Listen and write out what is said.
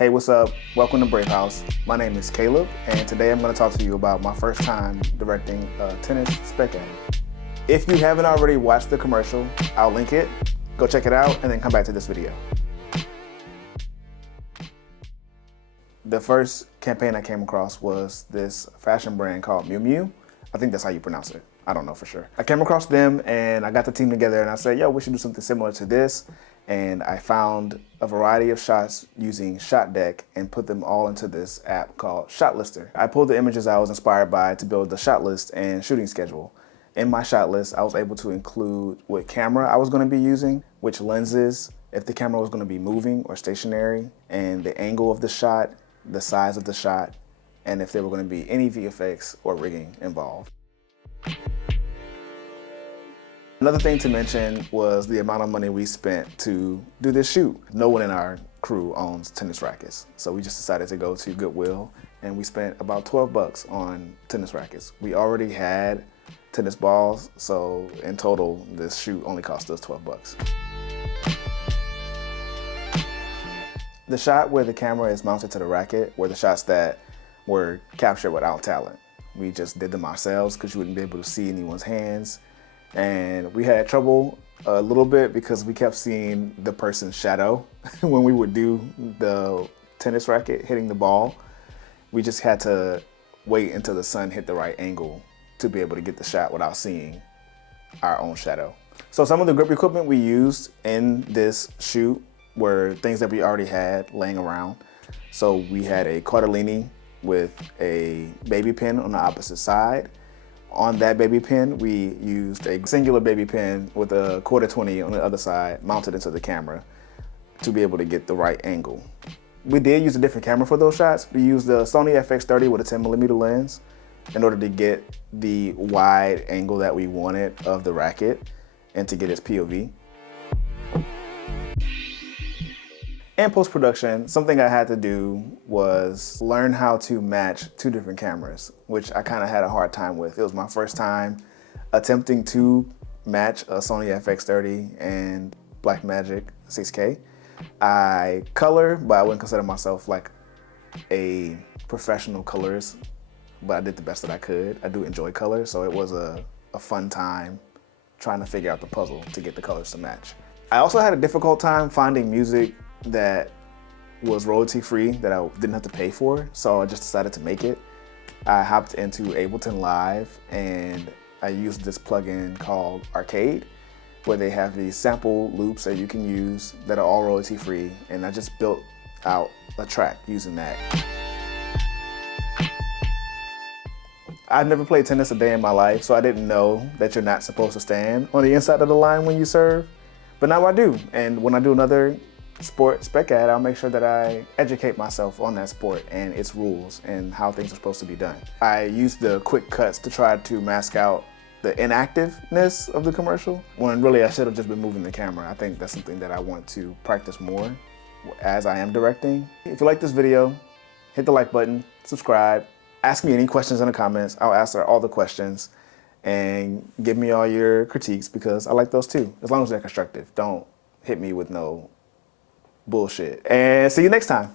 Hey, what's up? Welcome to Brave House. My name is Caleb, and today I'm going to talk to you about my first time directing a tennis spec ad. If you haven't already watched the commercial, I'll link it. Go check it out, and then come back to this video. The first campaign I came across was this fashion brand called Miu Miu. I think that's how you pronounce it. I don't know for sure. I came across them, and I got the team together, and I said, yo, we should do something similar to this. And I found a variety of shots using Shot Deck and put them all into this app called Shot Lister. I pulled the images I was inspired by to build the shot list and shooting schedule. In my shot list, I was able to include what camera I was going to be using, which lenses, if the camera was going to be moving or stationary, and the angle of the shot, the size of the shot, and if there were going to be any VFX or rigging involved. Another thing to mention was the amount of money we spent to do this shoot. No one in our crew owns tennis rackets, so we just decided to go to Goodwill, and we spent about 12 bucks on tennis rackets. We already had tennis balls, so in total, this shoot only cost us 12 bucks. The shot where the camera is mounted to the racket were the shots that were captured without talent. We just did them ourselves because you wouldn't be able to see anyone's hands. And we had trouble a little bit because we kept seeing the person's shadow when we would do the tennis racket hitting the ball. We just had to wait until the sun hit the right angle to be able to get the shot without seeing our own shadow. So some of the grip equipment we used in this shoot were things that we already had laying around. So we had a Cardellini with a baby pin on the opposite side. On that baby pin, we used a singular baby pin with a .20 on the other side mounted into the camera to be able to get the right angle. We did use a different camera for those shots. We used the Sony FX30 with a 10mm lens in order to get the wide angle that we wanted of the racket and to get its POV. In post-production, something I had to do was learn how to match two different cameras, which I kind of had a hard time with. It was my first time attempting to match a Sony FX30 and Blackmagic 6K. I color, but I wouldn't consider myself like a professional colorist, but I did the best that I could. I do enjoy color, so it was a fun time trying to figure out the puzzle to get the colors to match. I also had a difficult time finding music that was royalty-free, that I didn't have to pay for, so I just decided to make it. I hopped into Ableton Live and I used this plugin called Arcade, where they have these sample loops that you can use that are all royalty-free, and I just built out a track using that. I'd never played tennis a day in my life, so I didn't know that you're not supposed to stand on the inside of the line when you serve, but now I do, and when I do another sport spec ad, I'll make sure that I educate myself on that sport and its rules and how things are supposed to be done. I use the quick cuts to try to mask out the inactiveness of the commercial, when really I should have just been moving the camera. I think that's something that I want to practice more as I am directing. If you like this video, hit the like button, subscribe, ask me any questions in the comments. I'll answer all the questions, and give me all your critiques because I like those too, as long as they're constructive. Don't hit me with no bullshit. And see you next time.